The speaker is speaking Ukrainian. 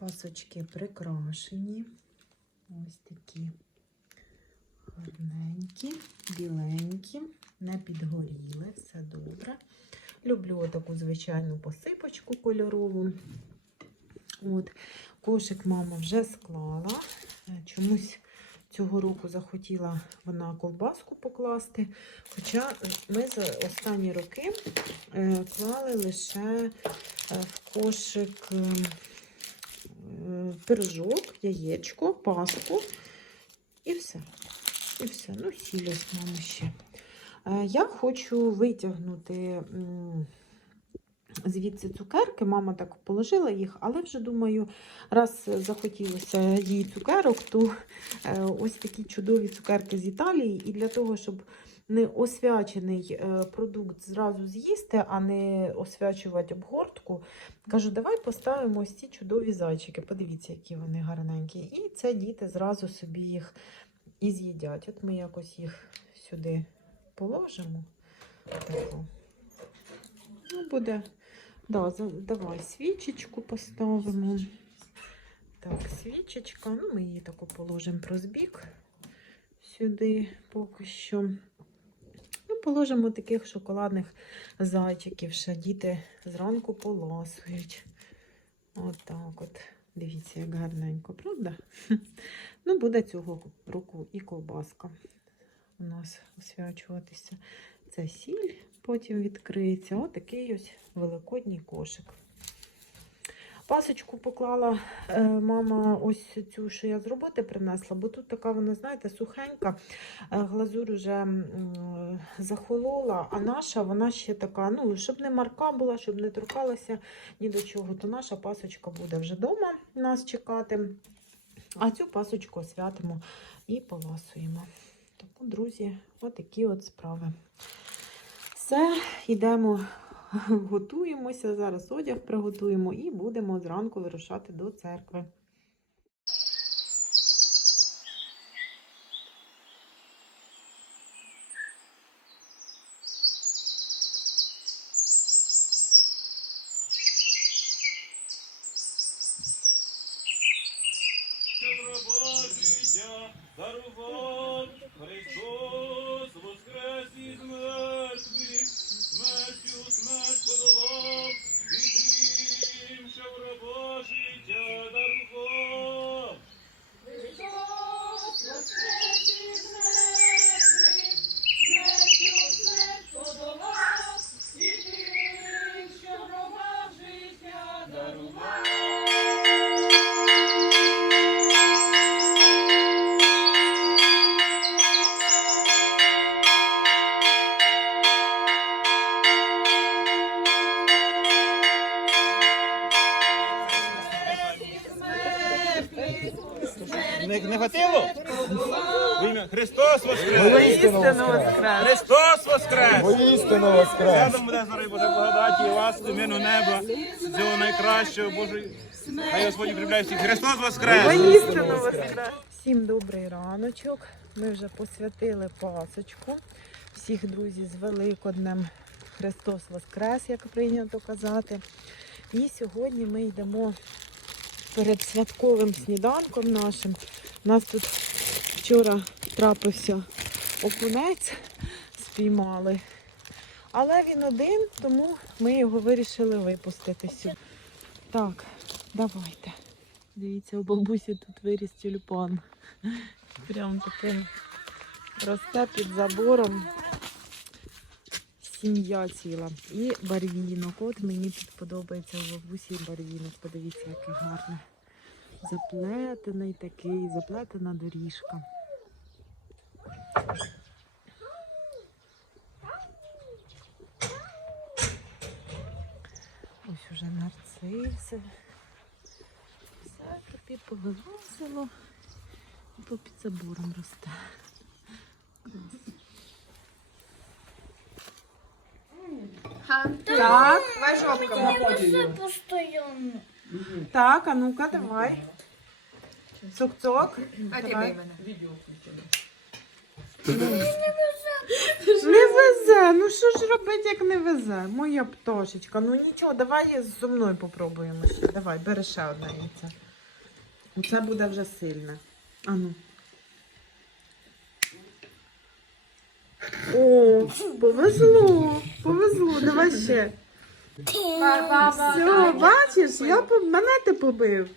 Пасочки прикрашені. Ось такі гарненькі, біленькі, не підгоріли, все добре. Люблю таку звичайну посипочку кольорову. От. Кошик мама вже склала. Е, Чомусь цього року захотіла вона ковбаску покласти. Хоча ми за останні роки е, клали лише е, в кошик е, е, пирожок, яєчко, паску і все. І все. Ну, сіль мами ще. Е, Я хочу витягнути звідси цукерки. Мама так положила їх, але вже думаю, раз захотілося їй цукерок, то е, ось такі чудові цукерки з Італії. І для того, щоб не освячений е, продукт зразу з'їсти, а не освячувати обгортку, кажу, давай поставимо ось ці чудові зайчики. Подивіться, які вони гарненькі. І це діти зразу собі їх і з'їдять. От ми якось їх сюди положимо. Таку. Ну, буде. Да, давай свічечку поставимо. Так, свічечка. Ну, ми її таку положимо про збік сюди поки що. Положимо таких шоколадних зайчиків, що діти зранку поласують. От от. Дивіться, як гарненько, правда? Ну, буде цього року і ковбаска у нас освячуватися. Це сіль, потім відкриється. Отакий ось великодній кошик. Пасочку поклала е, мама ось цю, що я з роботи принесла, бо тут така вона, знаєте, сухенька, е, глазур уже захолола, а наша вона ще така, ну, щоб не марка була, щоб не торкалася ні до чого, то наша пасочка буде вже вдома нас чекати. А цю пасочку освятимо і поласуємо. Тому, друзі, отакі от справи. Все, йдемо, готуємося. Зараз одяг приготуємо і будемо зранку вирушати до церкви. дарував Христос воскрес із Не, не хватило? Христос воскрес! Христос воскрес! Воістину воскрес! Рядом буде зараз Боже благодаті і ласку, миру неба, всього найкращого, Божої. Хай Господь укріпляє всіх. Христос воскрес! Воістину воскрес! Всім добрий раночок. Ми вже посвятили пасочку. Всіх друзів з Великоднем Христос Воскрес, як прийнято казати. І сьогодні ми йдемо перед святковим сніданком нашим. У нас тут вчора трапився окунець, спіймали. Але він один, тому ми його вирішили випустити сюди. Так, давайте. Дивіться, у бабусі тут виріс тюльпан. Прям таким росте під забором. Сім'я ціла. І барвінок. От мені тут подобається бабусі барвінок. Подивіться, який гарний. Заплетений такий, заплетена доріжка. Ось уже нарциси. Все тобі повилазило і попід забором росте. Так, давай жопками. Це постійно. Так, а ну-ка, давай. Цок-цок. Давай. Не везе. Ну що ж робити, як не везе? Моя пташечка. Ну нічого, давай зі мною попробуємо ще. Давай, бери ще одне яйце. Оце буде вже сильне. Ану. О, повезло, повезло, давай ще. Все, бачиш, я по... мене ти побив.